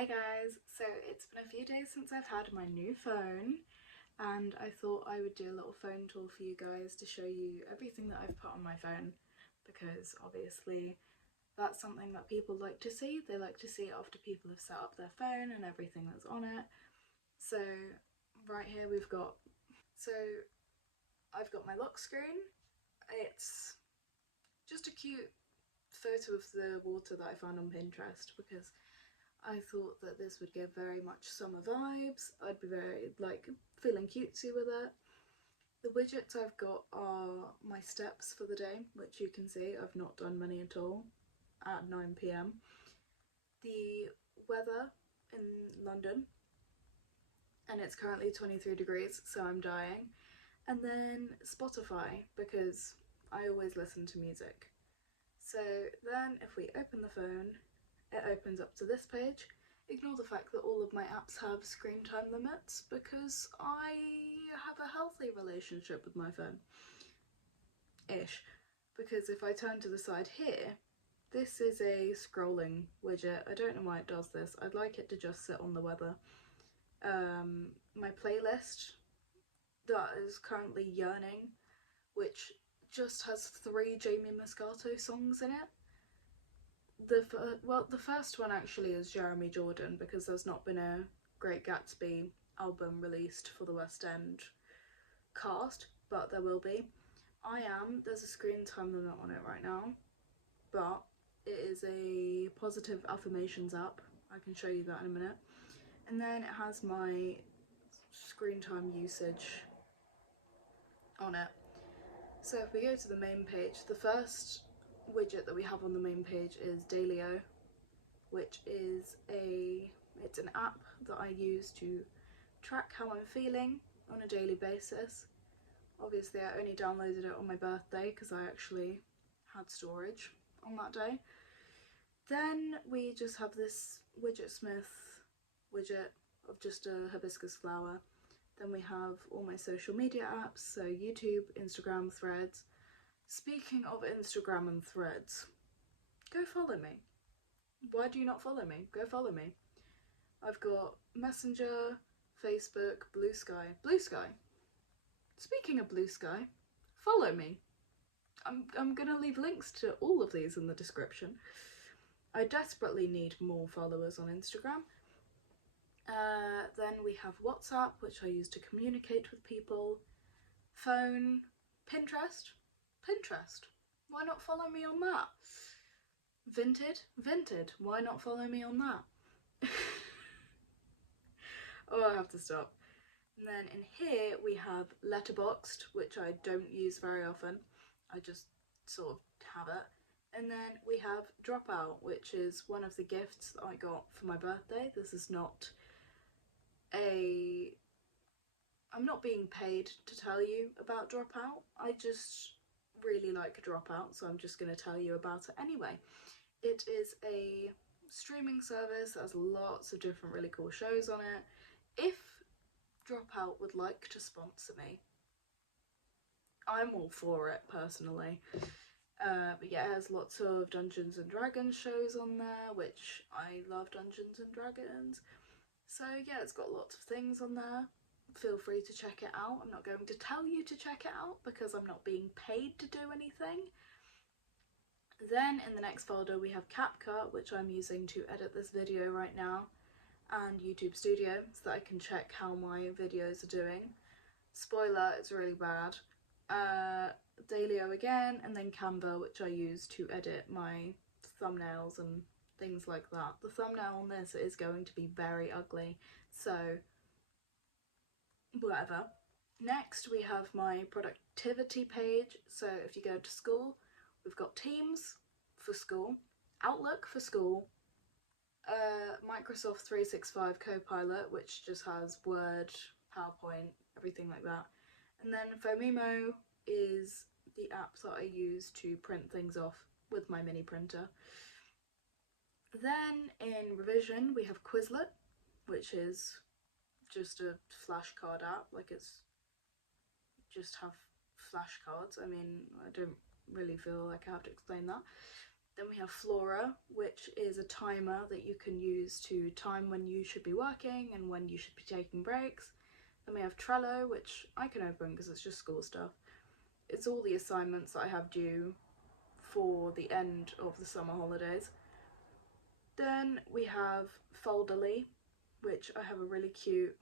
Hey guys, so it's been a few days since I've had my new phone and I thought I would do a little phone tour for you guys to show you everything that I've put on my phone, because obviously that's something that people like to see. They like to see it after people have set up their phone and everything that's on it. So right here I've got my lock screen. It's just a cute photo of the water that I found on Pinterest because I thought that this would give very much summer vibes. I'd be very feeling cutesy with it. The widgets I've got are my steps for the day, which you can see I've not done many at all at 9 p.m. The weather in London, and it's currently 23 degrees, so I'm dying. And then Spotify, because I always listen to music. So then if we open the phone, it opens up to this page. Ignore the fact that all of my apps have screen time limits because I have a healthy relationship with my phone. Ish. Because if I turn to the side here, this is a scrolling widget. I don't know why it does this. I'd like it to just sit on the weather. My playlist, that is currently Yearning, which just has 3 Jamie Moscato songs in it. The first one actually is Jeremy Jordan, because there's not been a Great Gatsby album released for the West End cast, but there will be. There's a screen time limit on it right now, but it is a positive affirmations app. I can show you that in a minute. And then it has my screen time usage on it. So if we go to the main page, the first widget that we have on the main page is Dailyo, which is it's an app that I use to track how I'm feeling on a daily basis. Obviously I only downloaded it on my birthday because I actually had storage on that day. Then we just have this Widget Smith widget of just a hibiscus flower. Then we have all my social media apps, so YouTube, Instagram, Threads. Speaking of Instagram and Threads, go follow me. Why do you not follow me? Go follow me. I've got Messenger, Facebook, Bluesky. Bluesky. Speaking of Bluesky, follow me. I'm gonna leave links to all of these in the description. I desperately need more followers on Instagram. Then we have WhatsApp, which I use to communicate with people. Phone, Pinterest. Why not follow me on that? Vinted. Why not follow me on that? Oh, I have to stop. And then in here we have Letterboxd, which I don't use very often. I just sort of have it. And then we have Dropout, which is one of the gifts that I got for my birthday. This is not I'm not being paid to tell you about Dropout. I just really like Dropout, so I'm just going to tell you about it anyway. It is a streaming service that has lots of different really cool shows on it. If Dropout would like to sponsor me, I'm all for it personally. But yeah, it has lots of Dungeons and Dragons shows on there, which I love Dungeons and Dragons. So yeah, it's got lots of things on there. Feel free to check it out. I'm not going to tell you to check it out because I'm not being paid to do anything. Then in the next folder we have CapCut, which I'm using to edit this video right now, and YouTube Studio, so that I can check how my videos are doing. Spoiler, it's really bad. Dailyo again, and then Canva, which I use to edit my thumbnails and things like that. The thumbnail on this is going to be very ugly, so whatever. Next we have my productivity page. So if you go to school, we've got Teams for school, Outlook for school, Microsoft 365 Copilot, which just has Word, PowerPoint, everything like that. And then Phomemo is the app that I use to print things off with my mini printer. Then in revision we have Quizlet, which is just a flashcard app. Like, it's just have flashcards. I mean, I don't really feel like I have to explain that. Then we have Flora, which is a timer that you can use to time when you should be working and when you should be taking breaks. Then we have Trello, which I can open because it's just school stuff. It's all the assignments that I have due for the end of the summer holidays. Then we have Folderly, which I have a really cute,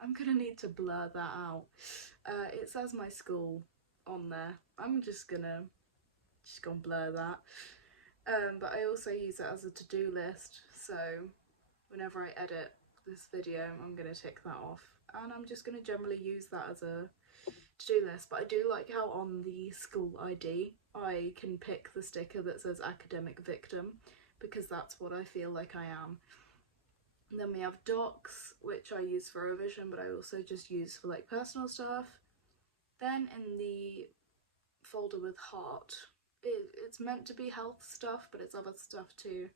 I'm gonna need to blur that out. It says my school on there. I'm just gonna blur that. But I also use it as a to-do list, so whenever I edit this video I'm gonna tick that off, and I'm just gonna generally use that as a to-do list. But I do like how on the school ID I can pick the sticker that says academic victim, because that's what I feel like I am. And then we have Docs, which I use for revision, but I also just use for like personal stuff. Then in the folder with heart, it's meant to be health stuff, but it's other stuff too.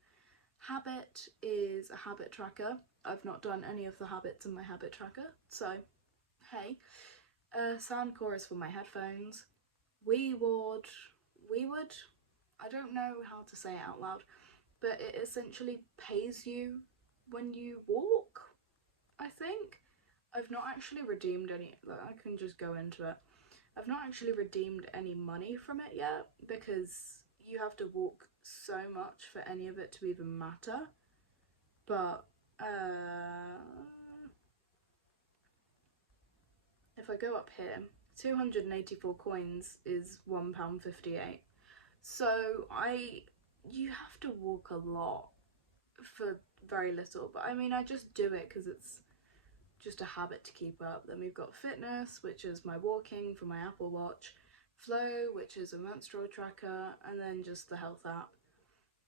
Habit is a habit tracker. I've not done any of the habits in my habit tracker, so hey. Soundcore is for my headphones. WeWord, I don't know how to say it out loud, but it essentially pays you when you walk, I think. I've not actually redeemed any, I can just go into it. I've not actually redeemed any money from it yet because you have to walk so much for any of it to even matter. But if I go up here, 284 coins is £1.58. So you have to walk a lot for very little. But I mean, I just do it because it's just a habit to keep up. Then we've got fitness, which is my walking for my Apple Watch, flow, which is a menstrual tracker, and then just the health app.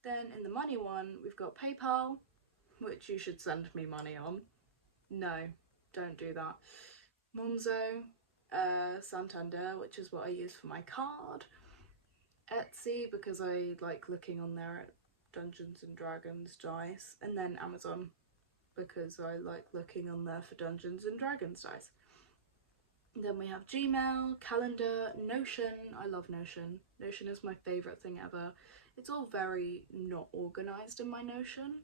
Then in the money one, we've got PayPal, which you should send me money on. No, don't do that. Monzo, Santander, which is what I use for my card. Etsy, because I like looking on there at Dungeons and Dragons dice. And then Amazon, because I like looking on there for Dungeons and Dragons dice. Then we have Gmail, calendar, Notion. I love Notion. Notion is my favourite thing ever. It's all very not organised in my Notion.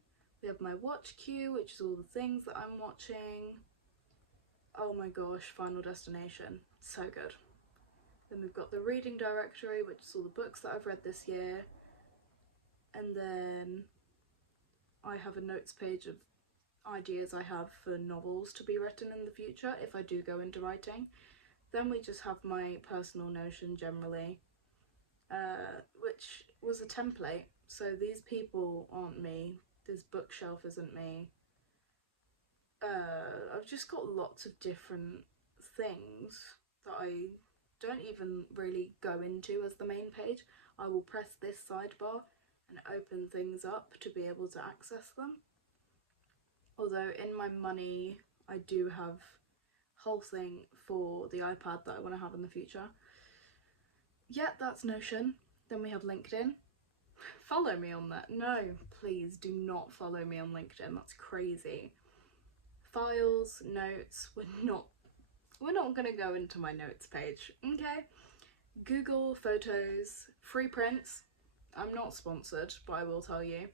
We have my watch queue, which is all the things that I'm watching. Oh my gosh, Final Destination. So good. Then we've got the reading directory, which is all the books that I've read this year. And then I have a notes page of ideas I have for novels to be written in the future if I do go into writing. Then we just have my personal Notion generally, which was a template. So these people aren't me, this bookshelf isn't me. I've just got lots of different things that I don't even really go into as the main page. I will press this sidebar and open things up to be able to access them. Although in my money I do have a whole thing for the iPad that I want to have in the future. Yeah, that's Notion. Then we have LinkedIn. Follow me on that. No, please do not follow me on LinkedIn. That's crazy. Files, notes, we're not gonna go into my notes page, okay? Google Photos, free prints. I'm not sponsored, but I will tell you.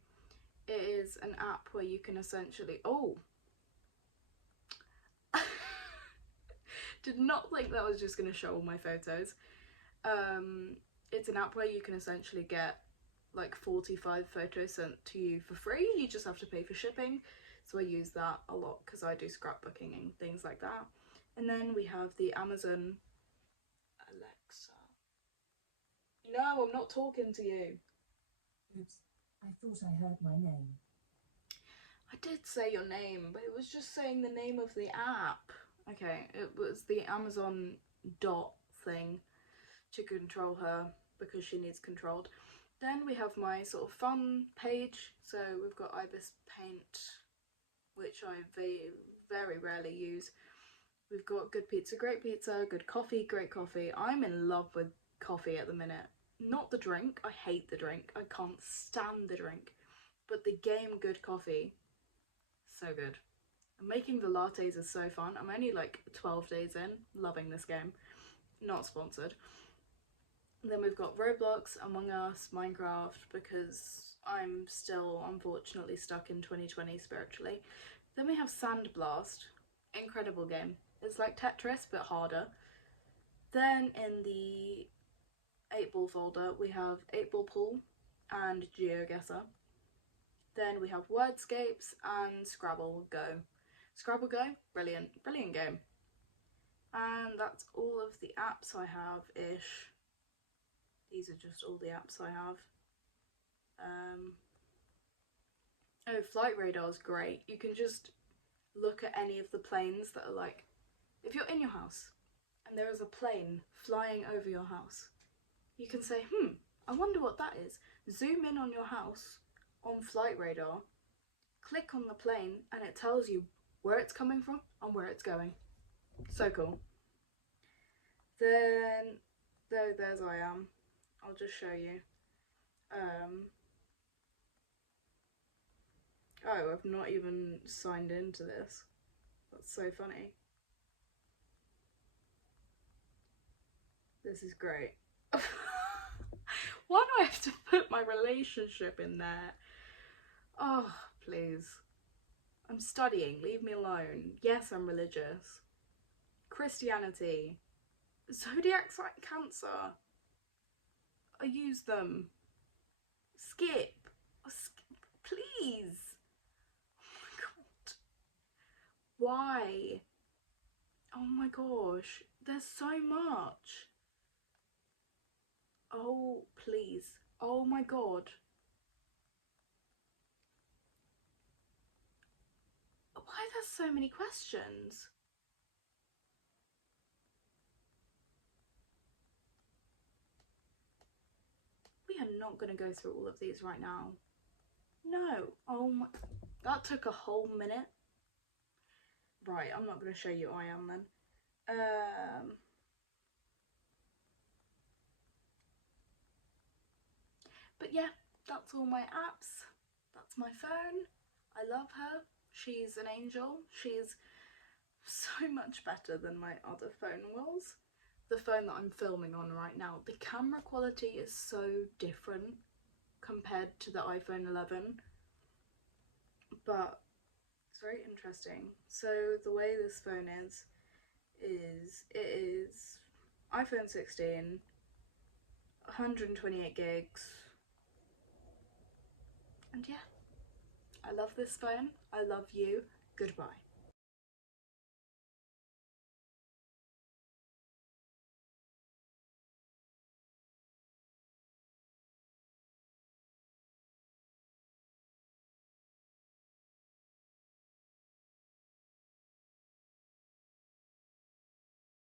It is an app where you can essentially, did not think that was just gonna show all my photos. It's an app where you can essentially get like 45 photos sent to you for free. You just have to pay for shipping. So I use that a lot because I do scrapbooking and things like that. And then we have the Amazon Alexa. No, I'm not talking to you. Oops, I thought I heard my name. I did say your name, but it was just saying the name of the app. Okay, it was the Amazon dot thing to control her because she needs controlled. Then we have my sort of fun page. So we've got Ibis Paint, which I very rarely use. We've got good pizza, great pizza, good coffee, great coffee. I'm in love with coffee at the minute. Not the drink, I hate the drink. I can't stand the drink. But the game Good Coffee, so good. And making the lattes is so fun. I'm only like 12 days in, loving this game. Not sponsored. Then we've got Roblox, Among Us, Minecraft, because I'm still unfortunately stuck in 2020 spiritually. Then we have Sandblast, incredible game. It's like Tetris but harder. Then in the 8-ball folder we have 8-ball pool and GeoGuessr. Then we have Wordscapes and Scrabble Go. Scrabble Go, brilliant game. And that's all of the apps I have-ish. These are just all the apps I have. Oh, Flight Radar is great. You can just look at any of the planes that are like, if you're in your house and there is a plane flying over your house, you can say, I wonder what that is. Zoom in on your house on Flight Radar, click on the plane, and it tells you where it's coming from and where it's going. So cool. Then, there's I am. I'll just show you. Oh, I've not even signed into this. That's so funny. This is great. Why do I have to put my relationship in there? Oh, please. I'm studying, leave me alone. Yes, I'm religious. Christianity. Zodiac sign Cancer. I use them. Skip. Please. Oh my god. Why? Oh my gosh. There's so much. Oh, please. Oh my god. Why are there so many questions? We are not going to go through all of these right now. No. Oh my. That took a whole minute. Right, I'm not going to show you I am then. But yeah, that's all my apps. That's my phone. I love her. She's an angel. She's so much better than my other phone was. The phone that I'm filming on right now, the camera quality is so different compared to the iPhone 11, but it's very interesting. So the way this phone is it is iPhone 16, 128 gigs, and yeah, I love this phone. I love you. Goodbye.